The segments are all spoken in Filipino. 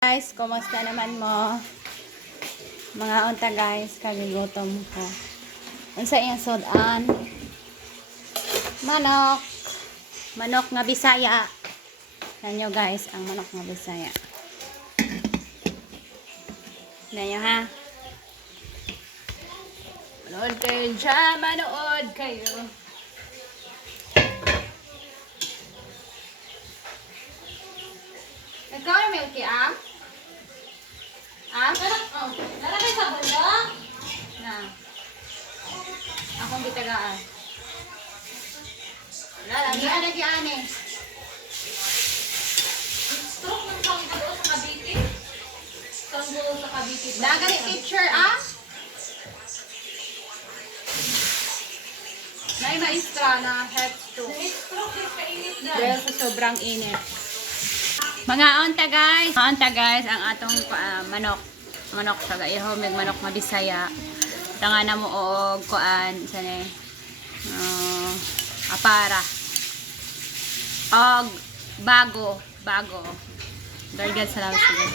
Guys, kumusta naman mo? Mga unta guys, kagigutom ko. Unsa iyang sudan? Manok. Manok nga Bisaya. Nanyo guys, ang manok nga Bisaya. Nanyo ha? Manood kayo dyan, manood kayo. Ikaw yung milky ah? Ah? Oh, lalagay sa bundok? Na. Akong gitagaan. Lagi ane. Stroke ng panggulo sa Cavite. Panggulo sa Cavite. Dagali picture ah? May maestra na health stroke. Stroke din kainit na. Dahil sa sobrang init. Mga onta guys, ang atong manok sa gaiho mig manok nga Bisaya. Tanga na mo og kuan sane. Apara. Og bago. Dargad salamat sa Diyos.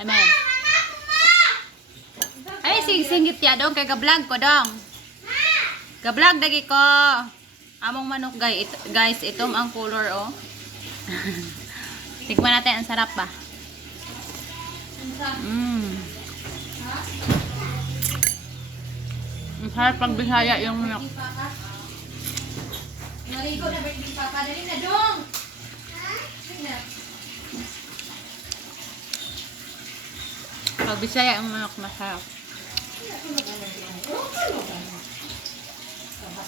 Amen. Ay singit ya dong kay ga-vlog ko dong. Ga-vlog dagi ko. Among manok guys, itom ang color oh. Tikman natin, ang sarap ba? Ang sarap pag Bisaya yung manok. Naligo na birthday papa. Dali na dong. Pag Bisaya yung manok masarap.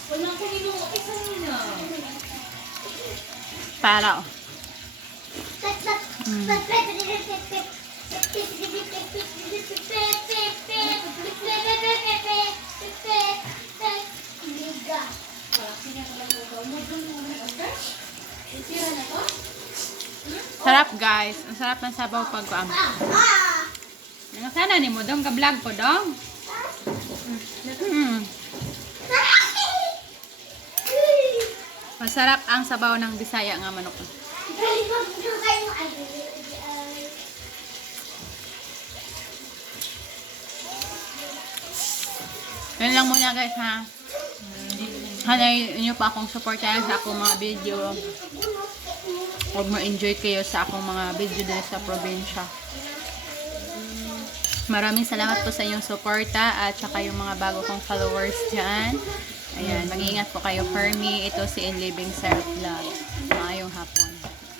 Walang kuninong isa nila. Para oh. Sarap guys. Ang sarap ng sabaw pag kuam. Sana ni mo dong ka-vlog ko dong. Masarap ang sabaw ng Bisaya nga manok. Yan lang muna guys ha. Hanay nyo pa akong supportahan sa akong mga video. Huwag ma-enjoy kayo sa akong mga video dito sa probinsya. Maraming salamat po sa inyong suporta at saka yung mga bago kong followers dyan. Ayan, mag-iingat po kayo for me. Ito si In Living Self Vlog.